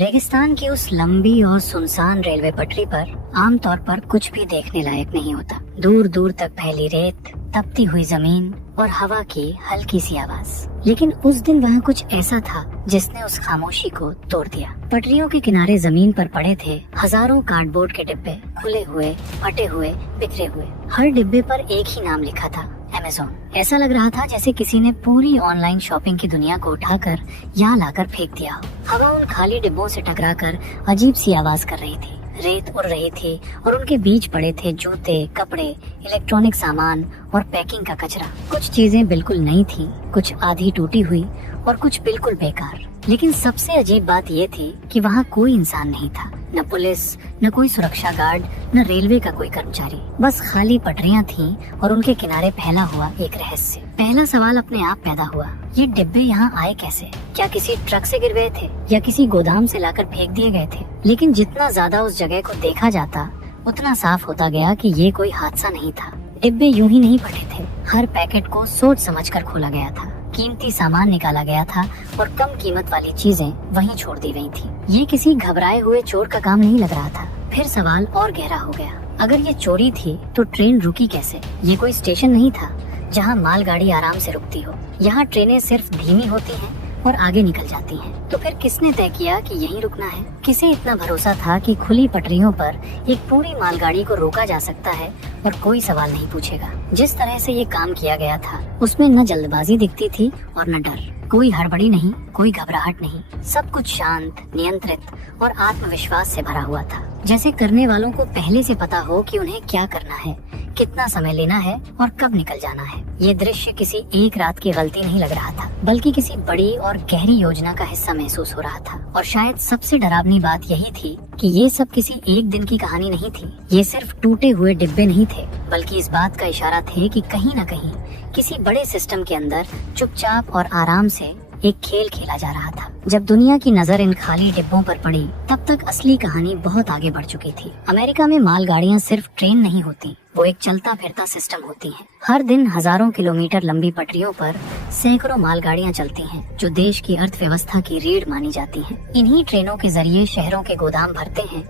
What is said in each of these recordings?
रेगिस्तान की उस लंबी और सुनसान रेलवे पटरी पर आमतौर पर कुछ भी देखने लायक नहीं होता। दूर दूर तक फैली रेत, तपती हुई जमीन और हवा की हल्की सी आवाज। लेकिन उस दिन वहाँ कुछ ऐसा था जिसने उस खामोशी को तोड़ दिया। पटरियों के किनारे जमीन पर पड़े थे हजारों कार्डबोर्ड के डिब्बे, खुले हुए, फटे हुए, बिखरे हुए। हर डिब्बे पर एक ही नाम लिखा था, अमेज़न। ऐसा लग रहा था जैसे किसी ने पूरी ऑनलाइन शॉपिंग की दुनिया को उठाकर यहाँ लाकर फेंक दिया हो। हवा उन खाली डिब्बों से टकराकर अजीब सी आवाज कर रही थी। रेत उड़ रही थी और उनके बीच पड़े थे जूते, कपड़े, इलेक्ट्रॉनिक सामान और पैकिंग का कचरा। कुछ चीजें बिल्कुल नई थी, कुछ आधी टूटी हुई और कुछ बिल्कुल बेकार। लेकिन सबसे अजीब बात ये थी कि वहाँ कोई इंसान नहीं था, न पुलिस, न कोई सुरक्षा गार्ड, न रेलवे का कोई कर्मचारी। बस खाली पटरियां थीं और उनके किनारे फैला हुआ एक रहस्य। पहला सवाल अपने आप पैदा हुआ, ये डिब्बे यहाँ आए कैसे? क्या किसी ट्रक से गिर गए थे या किसी गोदाम से लाकर फेंक दिए गए थे? लेकिन जितना ज्यादा उस जगह को देखा जाता, उतना साफ होता गया कि ये कोई हादसा नहीं था। डिब्बे यूं ही नहीं फटे थे, हर पैकेट को सोच समझकर खोला गया था, कीमती सामान निकाला गया था और कम कीमत वाली चीजें वहीं छोड़ दी गई थी। ये किसी घबराए हुए चोर का काम नहीं लग रहा था। फिर सवाल और गहरा हो गया, अगर ये चोरी थी तो ट्रेन रुकी कैसे? ये कोई स्टेशन नहीं था जहाँ मालगाड़ी आराम से रुकती हो। यहाँ ट्रेनें सिर्फ धीमी होती हैं और आगे निकल जाती हैं। तो फिर किसने तय किया कि यहीं रुकना है? किसे इतना भरोसा था कि खुली पटरियों पर एक पूरी मालगाड़ी को रोका जा सकता है और कोई सवाल नहीं पूछेगा? जिस तरह से ये काम किया गया था, उसमें न जल्दबाजी दिखती थी और न डर। कोई हड़बड़ी नहीं, कोई घबराहट नहीं, सब कुछ शांत, नियंत्रित और आत्मविश्वास से भरा हुआ था। जैसे करने वालों को पहले से पता हो कि उन्हें क्या करना है, कितना समय लेना है और कब निकल जाना है। ये दृश्य किसी एक रात की गलती नहीं लग रहा था, बल्कि किसी बड़ी और गहरी योजना का हिस्सा महसूस हो रहा था। और शायद सबसे डरावनी बात यही थी कि ये सब किसी एक दिन की कहानी नहीं थी। ये सिर्फ टूटे हुए डिब्बे नहीं थे, बल्कि इस बात का इशारा थे कि कहीं न कहीं किसी बड़े सिस्टम के अंदर चुपचाप और आराम से एक खेल खेला जा रहा था। जब दुनिया की नजर इन खाली डिब्बों पर पड़ी, तब तक असली कहानी बहुत आगे बढ़ चुकी थी। अमेरिका में मालगाड़ियां सिर्फ ट्रेन नहीं होती, वो एक चलता फिरता सिस्टम होती हैं। हर दिन हजारों किलोमीटर लंबी पटरियों पर सैकड़ों मालगाड़ियां चलती हैं, जो देश की अर्थव्यवस्था की रीढ़ मानी जाती हैं। इन्हीं ट्रेनों के जरिए शहरों के गोदाम भरते हैं,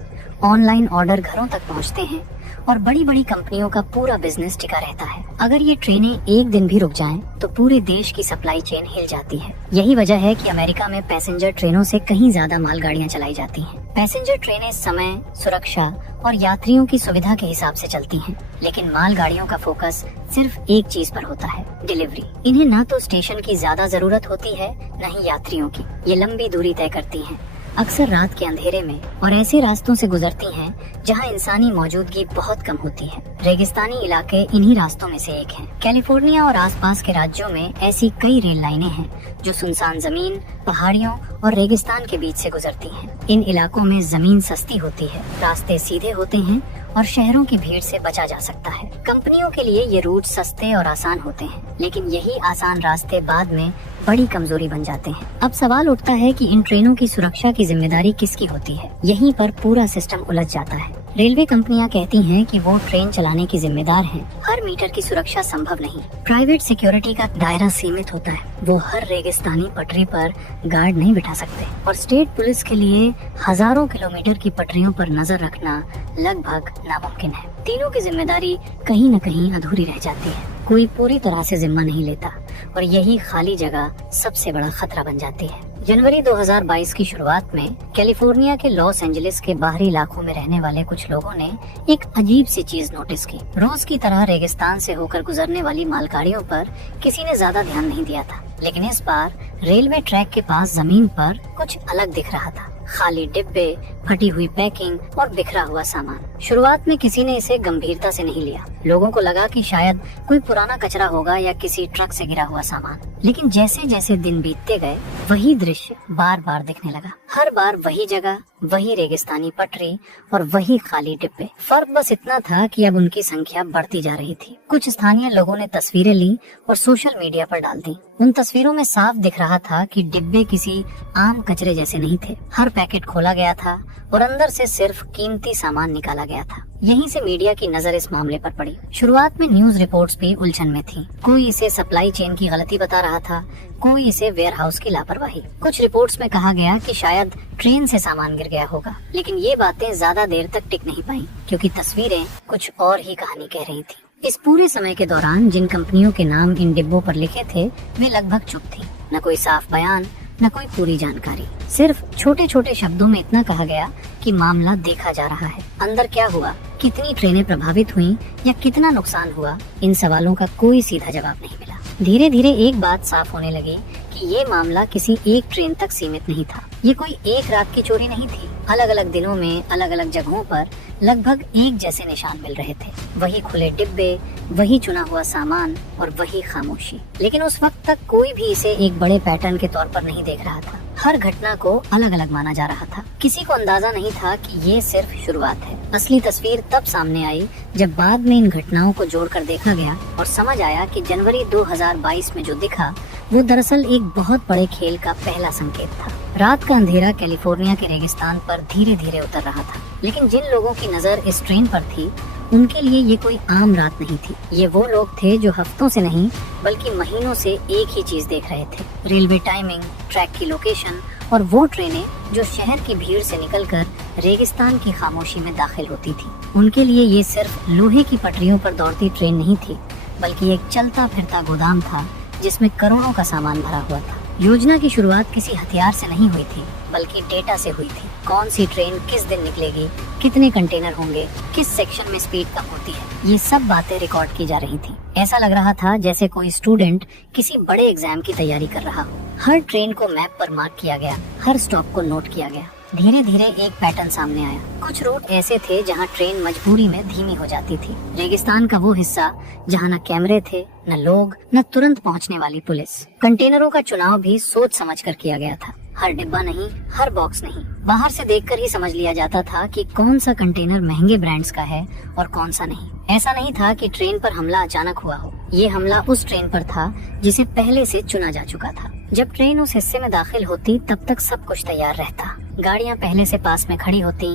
ऑनलाइन ऑर्डर घरों तक पहुंचते हैं और बड़ी बड़ी कंपनियों का पूरा बिजनेस टिका रहता है। अगर ये ट्रेनें एक दिन भी रुक जाएं, तो पूरे देश की सप्लाई चेन हिल जाती है। यही वजह है कि अमेरिका में पैसेंजर ट्रेनों से कहीं ज्यादा मालगाड़ियां चलाई जाती हैं। पैसेंजर ट्रेनें समय, सुरक्षा और यात्रियों की सुविधा के हिसाब से चलती हैं, लेकिन मालगाड़ियों का फोकस सिर्फ एक चीज पर होता है, डिलीवरी। इन्हें न तो स्टेशन की ज्यादा जरूरत होती है, न ही यात्रियों की। ये लंबी दूरी तय करती हैं, अक्सर रात के अंधेरे में और ऐसे रास्तों से गुजरती हैं जहां इंसानी मौजूदगी बहुत कम होती है। रेगिस्तानी इलाके इन्हीं रास्तों में से एक हैं। कैलिफोर्निया और आसपास के राज्यों में ऐसी कई रेल लाइनें हैं जो सुनसान जमीन, पहाड़ियों और रेगिस्तान के बीच से गुजरती हैं। इन इलाकों में जमीन सस्ती होती है, रास्ते सीधे होते हैं और शहरों की भीड़ से बचा जा सकता है। कंपनियों के लिए ये रूट सस्ते और आसान होते हैं, लेकिन यही आसान रास्ते बाद में बड़ी कमजोरी बन जाते हैं। अब सवाल उठता है कि इन ट्रेनों की सुरक्षा की जिम्मेदारी किसकी होती है? यहीं पर पूरा सिस्टम उलझ जाता है। रेलवे कंपनियां कहती हैं कि वो ट्रेन चलाने की जिम्मेदार हैं। हर मीटर की सुरक्षा संभव नहीं। प्राइवेट सिक्योरिटी का दायरा सीमित होता है, वो हर रेगिस्तानी पटरी पर गार्ड नहीं बिठा सकते। और स्टेट पुलिस के लिए हजारों किलोमीटर की पटरियों पर नजर रखना लगभग नामुमकिन है। तीनों की जिम्मेदारी कहीं न कहीं अधूरी रह जाती है, कोई पूरी तरह से जिम्मा नहीं लेता और यही खाली जगह सबसे बड़ा खतरा बन जाती है। जनवरी 2022 की शुरुआत में कैलिफोर्निया के लॉस एंजलिस के बाहरी इलाकों में रहने वाले कुछ लोगों ने एक अजीब सी चीज नोटिस की। रोज की तरह रेगिस्तान से होकर गुजरने वाली मालगाड़ियों पर किसी ने ज्यादा ध्यान नहीं दिया था, लेकिन इस बार रेलवे ट्रैक के पास जमीन पर कुछ अलग दिख रहा था। खाली डिब्बे, फटी हुई पैकिंग और बिखरा हुआ सामान। शुरुआत में किसी ने इसे गंभीरता से नहीं लिया। लोगों को लगा कि शायद कोई पुराना कचरा होगा या किसी ट्रक से गिरा हुआ सामान। लेकिन जैसे जैसे दिन बीतते गए, वही दृश्य बार बार दिखने लगा। हर बार वही जगह, वही रेगिस्तानी पटरी और वही खाली डिब्बे। फर्क बस इतना था कि अब उनकी संख्या बढ़ती जा रही थी। कुछ स्थानीय लोगों ने तस्वीरें ली और सोशल मीडिया पर डाल दी। उन तस्वीरों में साफ दिख रहा था कि डिब्बे किसी आम कचरे जैसे नहीं थे। हर पैकेट खोला गया था और अंदर से सिर्फ कीमती सामान निकाला गया था। यहीं से मीडिया की नजर इस मामले पर पड़ी। शुरुआत में न्यूज रिपोर्ट्स भी उलझन में थी। कोई इसे सप्लाई चेन की गलती बता रहा था, कोई इसे वेयरहाउस की लापरवाही। कुछ रिपोर्ट्स में कहा गया कि शायद ट्रेन से सामान गिर गया होगा, लेकिन ये बातें ज्यादा देर तक टिक नहीं पाई क्योंकि तस्वीरें कुछ और ही कहानी कह रही थी। इस पूरे समय के दौरान जिन कंपनियों के नाम इन डिब्बों पर लिखे थे वे लगभग चुप थी। न कोई साफ बयान, न कोई पूरी जानकारी। सिर्फ छोटे छोटे शब्दों में इतना कहा गया कि मामला देखा जा रहा है। अंदर क्या हुआ, कितनी ट्रेनें प्रभावित हुईं या कितना नुकसान हुआ, इन सवालों का कोई सीधा जवाब नहीं मिला। धीरे धीरे एक बात साफ होने लगी कि ये मामला किसी एक ट्रेन तक सीमित नहीं था। ये कोई एक रात की चोरी नहीं थी। अलग अलग दिनों में अलग अलग जगहों पर लगभग एक जैसे निशान मिल रहे थे। वही खुले डिब्बे, वही चुना हुआ सामान और वही खामोशी। लेकिन उस वक्त तक कोई भी इसे एक बड़े पैटर्न के तौर पर नहीं देख रहा था। हर घटना को अलग अलग माना जा रहा था। किसी को अंदाजा नहीं था कि ये सिर्फ शुरुआत है। असली तस्वीर तब सामने आई जब बाद में इन घटनाओं को जोड़कर देखा गया और समझ आया कि जनवरी 2022 में जो दिखा वो दरअसल एक बहुत बड़े खेल का पहला संकेत था। रात का अंधेरा कैलिफोर्निया के रेगिस्तान पर धीरे धीरे उतर रहा था, लेकिन जिन लोगों की नजर इस ट्रेन पर थी उनके लिए ये कोई आम रात नहीं थी। ये वो लोग थे जो हफ्तों से नहीं बल्कि महीनों से एक ही चीज देख रहे थे। रेलवे टाइमिंग, ट्रैक की लोकेशन और वो ट्रेनें जो शहर की भीड़ से निकलकर रेगिस्तान की खामोशी में दाखिल होती थी। उनके लिए ये सिर्फ लोहे की पटरियों पर दौड़ती ट्रेन नहीं थी, बल्कि एक चलता फिरता गोदाम था जिसमें करोड़ों का सामान भरा हुआ था। योजना की शुरुआत किसी हथियार से नहीं हुई थी, बल्कि डेटा से हुई थी। कौन सी ट्रेन किस दिन निकलेगी, कितने कंटेनर होंगे, किस सेक्शन में स्पीड कम होती है, ये सब बातें रिकॉर्ड की जा रही थी। ऐसा लग रहा था जैसे कोई स्टूडेंट किसी बड़े एग्जाम की तैयारी कर रहा हो। हर ट्रेन को मैप पर मार्क किया गया, हर स्टॉप को नोट किया गया। धीरे धीरे एक पैटर्न सामने आया। कुछ रूट ऐसे थे जहां ट्रेन मजबूरी में धीमी हो जाती थी। रेगिस्तान का वो हिस्सा जहां न कैमरे थे, न लोग, न तुरंत पहुंचने वाली पुलिस। कंटेनरों का चुनाव भी सोच समझ कर किया गया था। हर डिब्बा नहीं, हर बॉक्स नहीं। बाहर से देखकर ही समझ लिया जाता था कि कौन सा कंटेनर महंगे ब्रांड्स का है और कौन सा नहीं। ऐसा नहीं था कि ट्रेन पर हमला अचानक हुआ हो। ये हमला उस ट्रेन पर था जिसे पहले से चुना जा चुका था। जब ट्रेन उस हिस्से में दाखिल होती तब तक सब कुछ तैयार रहता। गाड़ियां पहले से पास में खड़ी होती,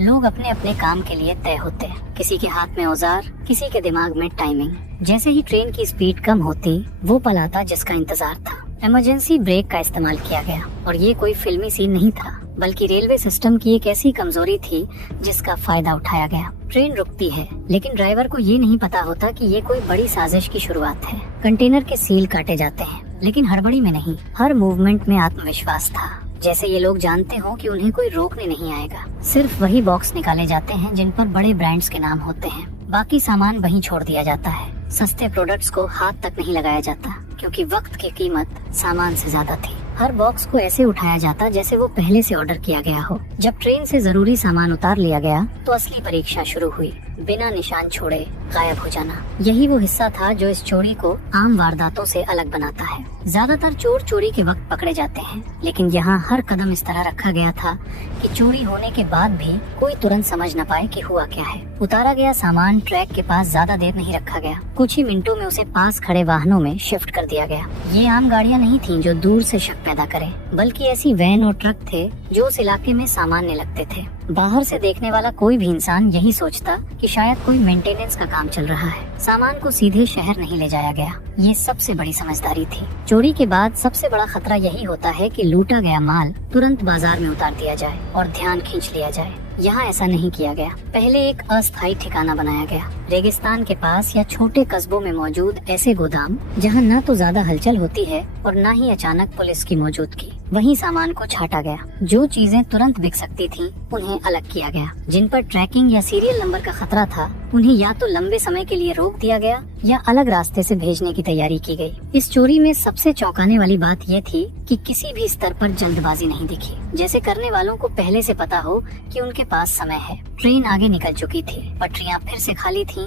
लोग अपने अपने काम के लिए तय होते। किसी के हाथ में औजार, किसी के दिमाग में टाइमिंग। जैसे ही ट्रेन की स्पीड कम होती वो पल आता जिसका इंतजार था। इमरजेंसी ब्रेक का इस्तेमाल किया गया और ये कोई फिल्मी सीन नहीं था, बल्कि रेलवे सिस्टम की एक ऐसी कमजोरी थी जिसका फायदा उठाया गया। ट्रेन रुकती है, लेकिन ड्राइवर को ये नहीं पता होता कि ये कोई बड़ी साजिश की शुरुआत है। कंटेनर के सील काटे जाते हैं, लेकिन हड़बड़ी में नहीं। हर मूवमेंट में आत्मविश्वास था, जैसे ये लोग जानते हो कि उन्हें कोई रोकने नहीं आएगा। सिर्फ वही बॉक्स निकाले जाते हैं जिन पर बड़े ब्रांड्स के नाम होते हैं। बाकी सामान वहीं छोड़ दिया जाता है। सस्ते प्रोडक्ट्स को हाथ तक नहीं लगाया जाता, क्योंकि वक्त की कीमत सामान से ज्यादा थी। हर बॉक्स को ऐसे उठाया जाता जैसे वो पहले से ऑर्डर किया गया हो। जब ट्रेन से जरूरी सामान उतार लिया गया तो असली परीक्षा शुरू हुई। बिना निशान छोड़े गायब हो जाना, यही वो हिस्सा था जो इस चोरी को आम वारदातों से अलग बनाता है। ज्यादातर चोर चोरी के वक्त पकड़े जाते हैं, लेकिन यहाँ हर कदम इस तरह रखा गया था कि चोरी होने के बाद भी कोई तुरंत समझ न पाए कि हुआ क्या है। उतारा गया सामान ट्रैक के पास ज्यादा देर नहीं रखा गया। कुछ ही मिनटों में उसे पास खड़े वाहनों में शिफ्ट कर दिया गया। ये आम गाड़ियाँ नहीं थीं जो दूर से शक पैदा करें, बल्कि ऐसी वैन और ट्रक थे जो उस इलाके में सामान्य लगते थे। बाहर से देखने वाला कोई भी इंसान यही सोचता कि शायद कोई मेंटेनेंस का काम चल रहा है। सामान को सीधे शहर नहीं ले जाया गया। ये सबसे बड़ी समझदारी थी। चोरी के बाद सबसे बड़ा खतरा यही होता है कि लूटा गया माल तुरंत बाजार में उतार दिया जाए और ध्यान खींच लिया जाए। यहाँ ऐसा नहीं किया गया। पहले एक अस्थायी ठिकाना बनाया गया, रेगिस्तान के पास या छोटे कस्बों में मौजूद ऐसे गोदाम जहाँ न तो ज्यादा हलचल होती है और न ही अचानक पुलिस की मौजूदगी। वहीं सामान को छाटा गया। जो चीजें तुरंत बिक सकती थीं, उन्हें अलग किया गया। जिन पर ट्रैकिंग या सीरियल नंबर का खतरा था, उन्हें या तो लंबे समय के लिए रोक दिया गया या अलग रास्ते से भेजने की तैयारी की गई। इस चोरी में सबसे चौंकाने वाली बात ये थी कि किसी भी स्तर पर जल्दबाजी नहीं दिखी, जैसे करने वालों को पहले से पता हो कि उनके पास समय है। ट्रेन आगे निकल चुकी थी, पटरियां फिर से खाली थीं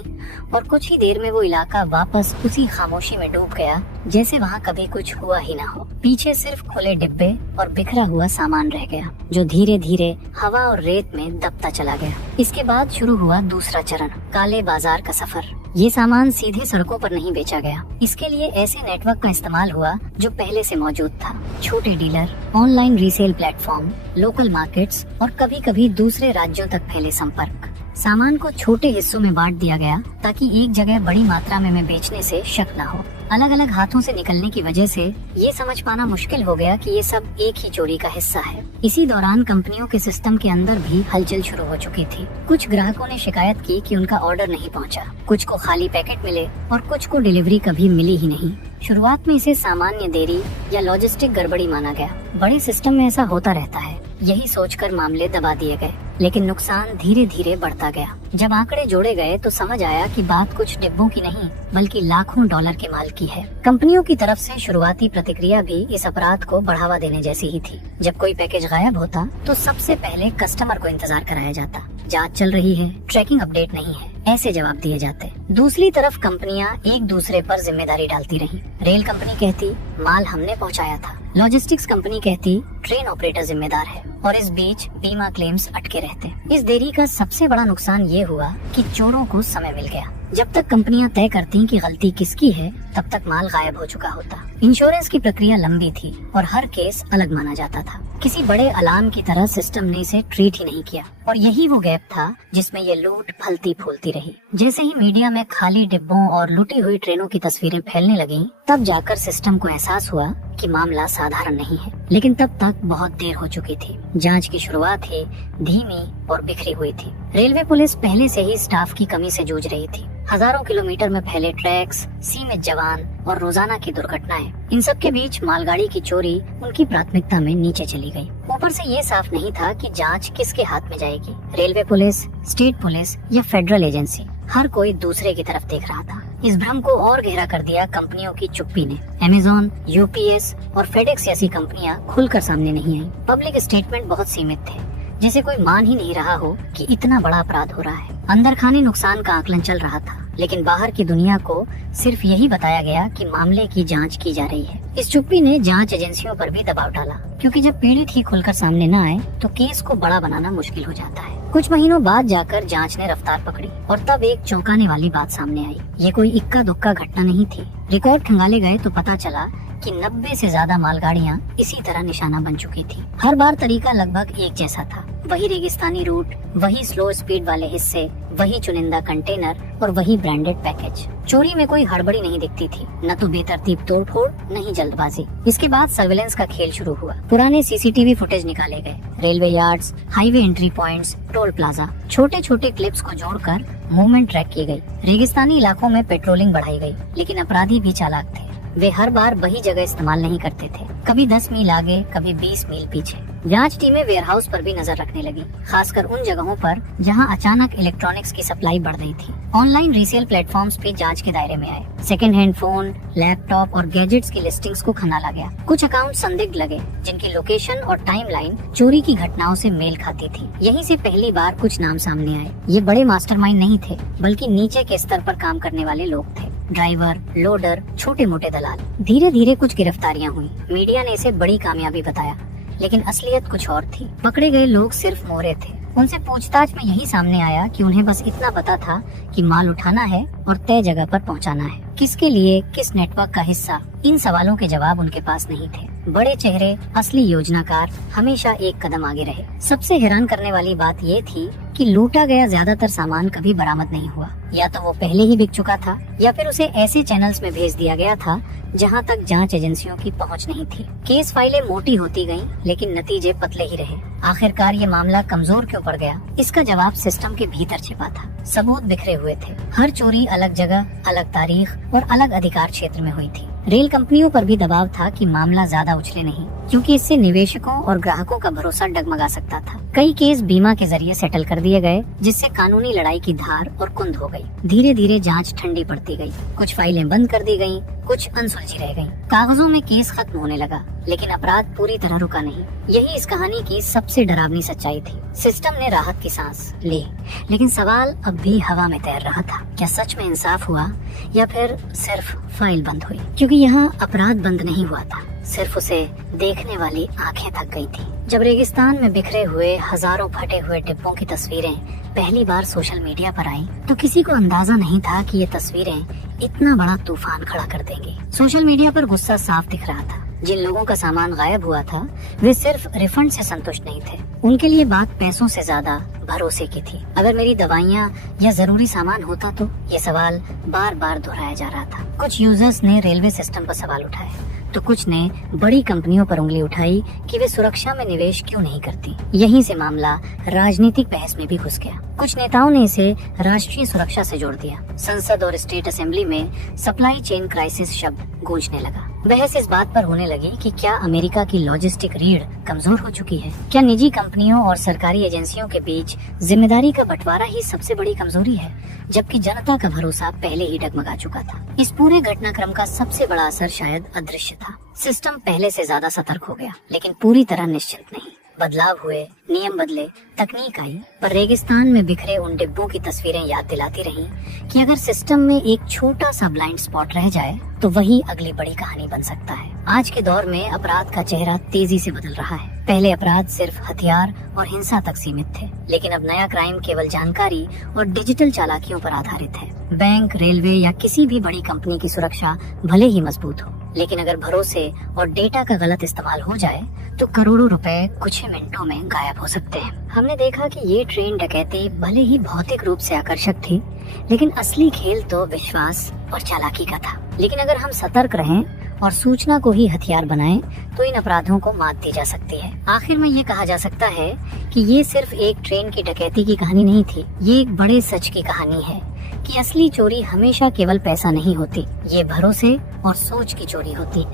और कुछ ही देर में वो इलाका वापस उसी खामोशी में डूब गया जैसे वहाँ कभी कुछ हुआ ही ना हो। पीछे सिर्फ खुले डिब्बे और बिखरा हुआ सामान रह गया, जो धीरे धीरे हवा और रेत में दबता चला गया। इसके बाद शुरू हुआ दूसरा चरण। काले बाजार का सफर। ये सामान सीधे सड़कों पर नहीं बेचा गया, इसके लिए ऐसे नेटवर्क का इस्तेमाल हुआ जो पहले से मौजूद था। छोटे dealer, online resale platform, local markets और कभी कभी दूसरे राज्यों तक फैले संपर्क। सामान को छोटे हिस्सों में बांट दिया गया ताकि एक जगह बड़ी मात्रा में बेचने से शक न हो। अलग अलग हाथों से निकलने की वजह से ये समझ पाना मुश्किल हो गया कि ये सब एक ही चोरी का हिस्सा है। इसी दौरान कंपनियों के सिस्टम के अंदर भी हलचल शुरू हो चुकी थी। कुछ ग्राहकों ने शिकायत की कि उनका ऑर्डर नहीं पहुंचा, कुछ को खाली पैकेट मिले और कुछ को डिलीवरी कभी मिली ही नहीं। शुरुआत में इसे सामान्य देरी या लॉजिस्टिक गड़बड़ी माना गया। बड़े सिस्टम में ऐसा होता रहता है, यही सोचकर मामले दबा दिए गए। लेकिन नुकसान धीरे धीरे बढ़ता गया। जब आंकड़े जोड़े गए तो समझ आया कि बात कुछ डिब्बों की नहीं बल्कि लाखों डॉलर के माल की है। कंपनियों की तरफ से शुरुआती प्रतिक्रिया भी इस अपराध को बढ़ावा देने जैसी ही थी। जब कोई पैकेज गायब होता तो सबसे पहले कस्टमर को इंतजार कराया जाता। जांच चल रही है, ट्रैकिंग अपडेट नहीं है, ऐसे जवाब दिए जाते। दूसरी तरफ कंपनियां एक दूसरे पर जिम्मेदारी डालती रहीं। रेल कंपनी कहती माल हमने पहुंचाया था, लॉजिस्टिक्स कंपनी कहती ट्रेन ऑपरेटर जिम्मेदार है, और इस बीच बीमा क्लेम्स अटके रहते। इस देरी का सबसे बड़ा नुकसान ये हुआ कि चोरों को समय मिल गया। जब तक कंपनियां तय करती कि गलती किसकी है, तब तक माल गायब हो चुका होता। इंश्योरेंस की प्रक्रिया लंबी थी और हर केस अलग माना जाता था। किसी बड़े अलार्म की तरह सिस्टम ने इसे ट्रीट ही नहीं किया, और यही वो गैप था जिसमें ये लूट फलती फूलती रही। जैसे ही मीडिया में खाली डिब्बों और लुटी हुई ट्रेनों की तस्वीरें फैलने लगीं, तब जाकर सिस्टम को एहसास हुआ कि मामला साधारण नहीं है। लेकिन तब तक बहुत देर हो चुकी थी। जांच की शुरुआत ही धीमी और बिखरी हुई थी। रेलवे पुलिस पहले से ही स्टाफ की कमी से जूझ रही थी। हजारों किलोमीटर में फैले ट्रैक्स, सीमित जवान और रोजाना की दुर्घटनाएं, इन सब के बीच मालगाड़ी की चोरी उनकी प्राथमिकता में नीचे चली गई। ऊपर से ये साफ नहीं था कि जांच किसके हाथ में जाएगी, रेलवे पुलिस, स्टेट पुलिस या फेडरल एजेंसी। हर कोई दूसरे की तरफ देख रहा था। इस भ्रम को और गहरा कर दिया कंपनियों की चुप्पी ने। अमेज़न, यूपीएस और फेडेक्स जैसी कंपनियां खुलकर सामने नहीं आई। पब्लिक स्टेटमेंट बहुत सीमित थे, जैसे कोई मान ही नहीं रहा हो कि इतना बड़ा अपराध हो रहा है। अंदर खाने नुकसान का आकलन चल रहा था, लेकिन बाहर की दुनिया को सिर्फ यही बताया गया कि मामले की जांच की जा रही है। इस चुप्पी ने जांच एजेंसियों पर भी दबाव डाला, क्योंकि जब पीड़ित ही खुलकर सामने न आए तो केस को बड़ा बनाना मुश्किल हो जाता है। कुछ महीनों बाद जाकर जांच ने रफ्तार पकड़ी और तब एक चौंकाने वाली बात सामने आई। ये कोई इक्का दुक्का घटना नहीं थी। रिकॉर्ड खंगाले गए तो पता चला कि 90 से ज्यादा मालगाड़ियां इसी तरह निशाना बन चुकी थी। हर बार तरीका लगभग एक जैसा था। वही रेगिस्तानी रूट, वही स्लो स्पीड वाले हिस्से, वही चुनिंदा कंटेनर और वही ब्रांडेड पैकेज। चोरी में कोई हड़बड़ी नहीं दिखती थी, न तो बेतरतीब तोड़फोड़, न ही जल्दबाजी। इसके बाद सर्विलेंस का खेल शुरू हुआ। पुराने सीसीटीवी फुटेज निकाले गए, railway yards, highway entry points, toll plaza, छोटे छोटे क्लिप्स को जोड़कर मूवमेंट ट्रैक की गई। रेगिस्तानी इलाकों में पेट्रोलिंग बढ़ाई गई, लेकिन अपराधी भी चालाक थे। वे हर बार वही जगह इस्तेमाल नहीं करते थे, कभी 10 मील आगे, कभी 20 मील पीछे। जांच टीमें वेयरहाउस पर भी नजर रखने लगी, खासकर उन जगहों पर जहां अचानक इलेक्ट्रॉनिक्स की सप्लाई बढ़ रही थी। ऑनलाइन रीसेल प्लेटफॉर्म्स भी जांच के दायरे में आए। सेकंड हैंड फोन, लैपटॉप और गैजेट्स की लिस्टिंग्स को खंगाला गया। कुछ अकाउंट संदिग्ध लगे, जिनकी लोकेशन और टाइमलाइन चोरी की घटनाओं से मेल खाती थी। यहीं से पहली बार कुछ नाम सामने आए। ये बड़े मास्टरमाइंड नहीं थे, बल्कि नीचे के स्तर पर काम करने वाले लोग थे। ड्राइवर, लोडर, छोटे मोटे दलाल। धीरे धीरे कुछ गिरफ्तारियां हुई। मीडिया ने इसे बड़ी कामयाबी बताया, लेकिन असलियत कुछ और थी। पकड़े गए लोग सिर्फ मोहरे थे। उनसे पूछताछ में यही सामने आया कि उन्हें बस इतना पता था कि माल उठाना है और तय जगह पर पहुंचाना है। किसके लिए, किस नेटवर्क का हिस्सा, इन सवालों के जवाब उनके पास नहीं थे। बड़े चेहरे, असली योजनाकार हमेशा एक कदम आगे रहे। सबसे हैरान करने वाली बात ये थी कि लूटा गया ज्यादातर सामान कभी बरामद नहीं हुआ। या तो वो पहले ही बिक चुका था, या फिर उसे ऐसे चैनल्स में भेज दिया गया था जहां तक जांच एजेंसियों की पहुंच नहीं थी। केस फाइलें मोटी होती गईं, लेकिन नतीजे पतले ही रहे। आखिरकार ये मामला कमजोर क्यों पड़ गया? इसका जवाब सिस्टम के भीतर छिपा था। सबूत बिखरे हुए थे। हर चोरी अलग जगह, अलग तारीख और अलग अधिकार क्षेत्र में हुई थी। रेल कंपनियों पर भी दबाव था कि मामला ज्यादा उछले नहीं, क्योंकि इससे निवेशकों और ग्राहकों का भरोसा डगमगा सकता था। कई केस बीमा के जरिए सेटल कर दिए गए, जिससे कानूनी लड़ाई की धार और कुंद हो गई। धीरे धीरे जांच ठंडी पड़ती गई। कुछ फाइलें बंद कर दी गईं, कुछ अनसुलझी रह गईं। कागजों में केस खत्म होने लगा, लेकिन अपराध पूरी तरह रुका नहीं। यही इस कहानी की सबसे डरावनी सच्चाई थी। सिस्टम ने राहत की सांस ली, लेकिन सवाल अब भी हवा में तैर रहा था। क्या सच में इंसाफ हुआ, या फिर सिर्फ फाइल बंद हुई? क्योंकि यहाँ अपराध बंद नहीं हुआ था, सिर्फ उसे देखने वाली आंखें थक गई थी। जब रेगिस्तान में बिखरे हुए हजारों फटे हुए डिब्बों की तस्वीरें पहली बार सोशल मीडिया पर आई तो किसी को अंदाजा नहीं था कि ये तस्वीरें इतना बड़ा तूफान खड़ा कर देंगी। सोशल मीडिया पर गुस्सा साफ दिख रहा था। जिन लोगों का सामान गायब हुआ था वे सिर्फ रिफंड से संतुष्ट नहीं थे, उनके लिए बात पैसों से ज्यादा भरोसे की थी। अगर मेरी दवाइयाँ या जरूरी सामान होता तो ये सवाल बार बार दोहराया जा रहा था। कुछ यूजर्स ने रेलवे सिस्टम पर सवाल उठाए तो कुछ ने बड़ी कंपनियों पर उंगली उठाई कि वे सुरक्षा में निवेश क्यों नहीं करती। यहीं से मामला राजनीतिक बहस में भी घुस गया। कुछ नेताओं ने इसे राष्ट्रीय सुरक्षा से जोड़ दिया। संसद और स्टेट असेंबली में सप्लाई चेन क्राइसिस शब्द गूंजने लगा। बहस इस बात पर होने लगी कि क्या अमेरिका की लॉजिस्टिक रीढ़ कमजोर हो चुकी है? क्या निजी कंपनियों और सरकारी एजेंसियों के बीच जिम्मेदारी का बंटवारा ही सबसे बड़ी कमजोरी है, जबकि जनता का भरोसा पहले ही डगमगा चुका था। इस पूरे घटनाक्रम का सबसे बड़ा असर शायद अदृश्य था। सिस्टम पहले से ज्यादा सतर्क हो गया, लेकिन पूरी तरह निश्चिंत नहीं। बदलाव हुए, नियम बदले, तकनीक आई, पर रेगिस्तान में बिखरे उन डिब्बों की तस्वीरें याद दिलाती रहीं कि अगर सिस्टम में एक छोटा सा ब्लाइंड स्पॉट रह जाए तो वही अगली बड़ी कहानी बन सकता है। आज के दौर में अपराध का चेहरा तेजी से बदल रहा है। पहले अपराध सिर्फ हथियार और हिंसा तक सीमित थे, लेकिन अब नया क्राइम केवल जानकारी और डिजिटल चालाकियों पर आधारित है। बैंक, रेलवे या किसी भी बड़ी कंपनी की सुरक्षा भले ही मजबूत हो, लेकिन अगर भरोसे और डेटा का गलत इस्तेमाल हो जाए तो करोड़ों रुपए कुछ ही मिनटों में गायब हो सकते हैं। हमने देखा कि ये ट्रेन डकैती भले ही भौतिक रूप से आकर्षक थी, लेकिन असली खेल तो विश्वास और चालाकी का था। लेकिन अगर हम सतर्क रहें और सूचना को ही हथियार बनाएं, तो इन अपराधों को मात दी जा सकती है। आखिर में ये कहा जा सकता है कि ये सिर्फ एक ट्रेन की डकैती की कहानी नहीं थी, ये एक बड़े सच की कहानी है कि असली चोरी हमेशा केवल पैसा नहीं होती, ये भरोसे और सोच की चोरी होती है।